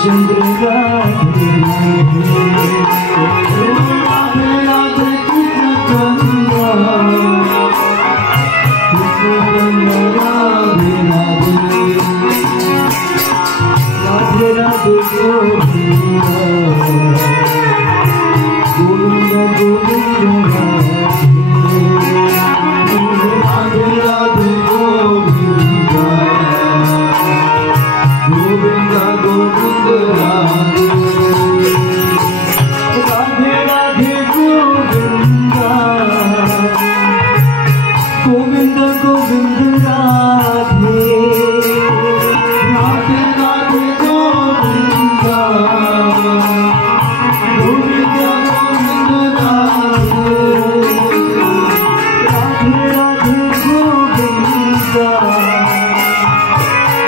चंद्र राधे राधे राधे कृष्ण चंद्र राधे राधे राधे राधे गोविंद गोविंद राधे राधे गोविंद गोविंद गोविंद राधे राधे राधे गोविंद गोविंद गोविंद राधे राधे राधे गोविंद गोविंद गोविंद राधे राधे राधे गोविंद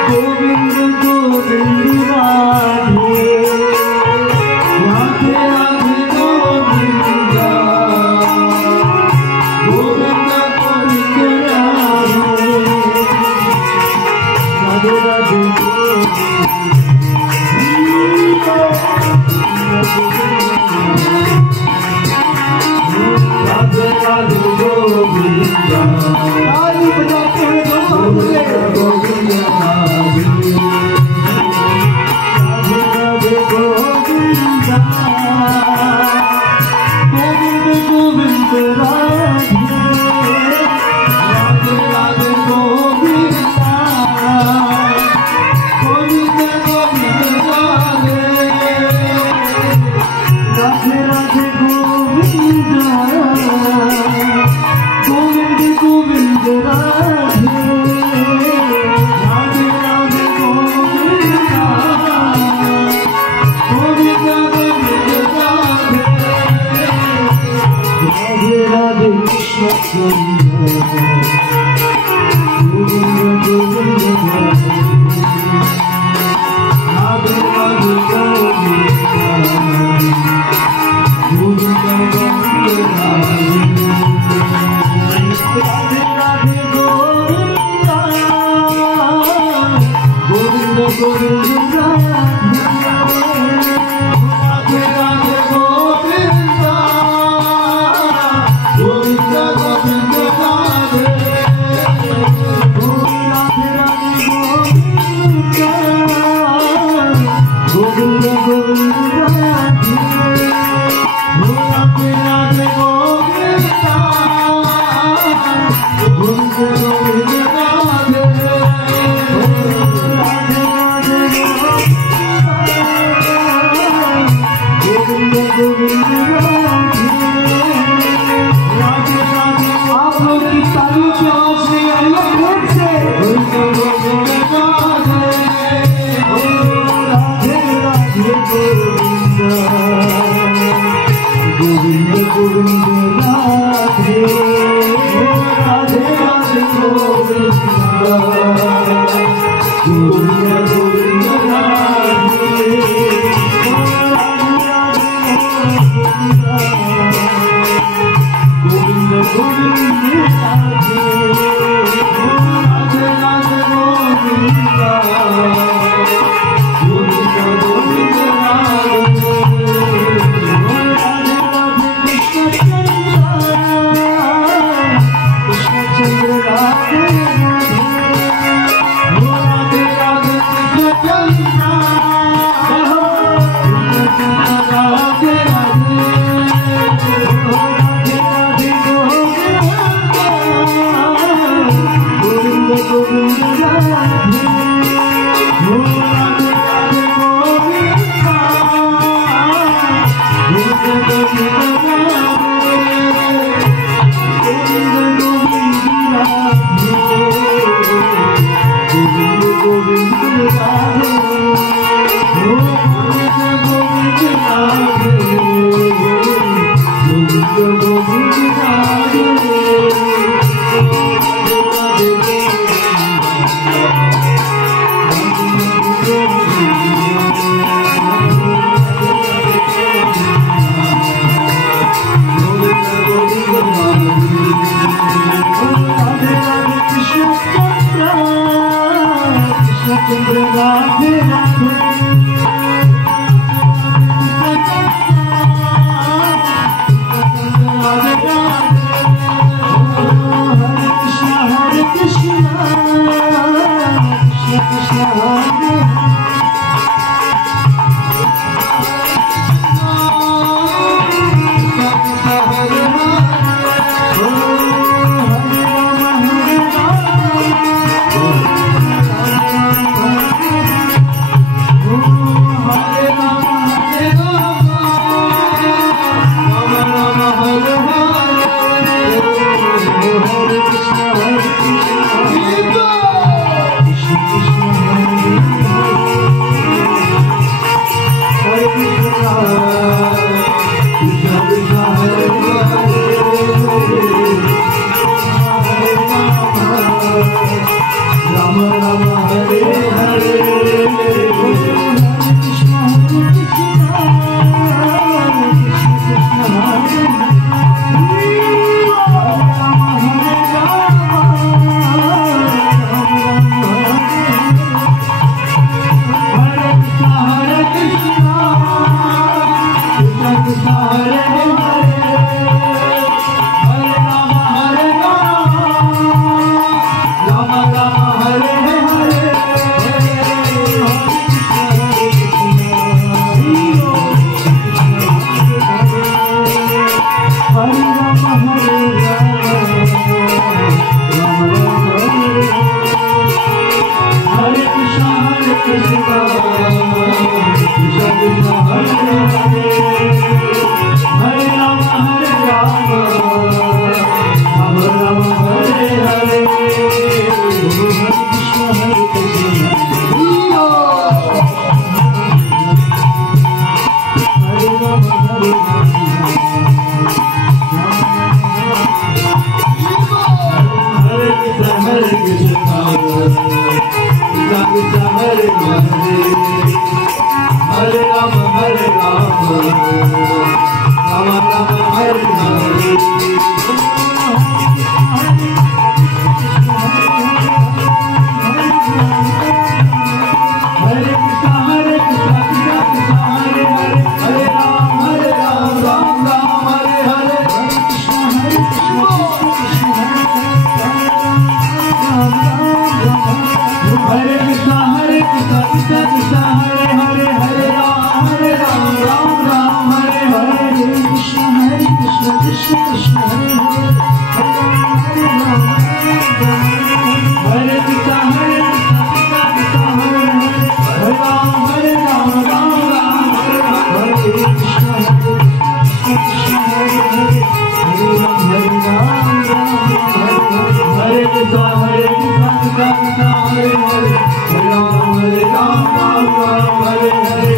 गोविंद गोविंद राधे राधे राधे गोविंद गोविंद गोविंद राधे राधे राधे राधे राधे गोविंद ताली बजाते हैं दोस्तों गोविंद राधे राधे गोविंद गोविंद गोविंद राधे राधे राधे गोविंद गोविंद गोविंद राधे राधे राधे गोविंद गोविंद गोविंद राधे राधे राधे गोविंद गोविंद गोविंद राधे राधे राधे कृष्ण चंद्र गोविंद गोविंद राधे राधे गोविंद गोविंद गोविंद राधे राधे गोविंद गोविंद गोविंद राधे राधे राधे गोविंद गोविंद गोविंद राधे राधे राधे गोविंद गोविंद गोविंद राधे राधे राधे गोविंद गोविंद गोविंद राधे राधे राधे गोविंद गोविंद राधे राधे राधे आप लोग की तालियों की आवाज से आइए फिर से गोविंद गोविंद राधे राधे राधे गोविंद गोविंद गोविंद राधे राधे राधे गोविंद गोविंद गोविंद राधे गोविंद गोविंद राधे राधे राधे गोविंद गोविंद गोविंद राधे राधे राधे कृष्ण चंद्र राधे राधे राधे कृष्ण चंद्र राधे राधे गोविंद गोविंद राधे राधे राधे गोविंद गोविंद गोविंद चंद्र राधे राधे Hare Hare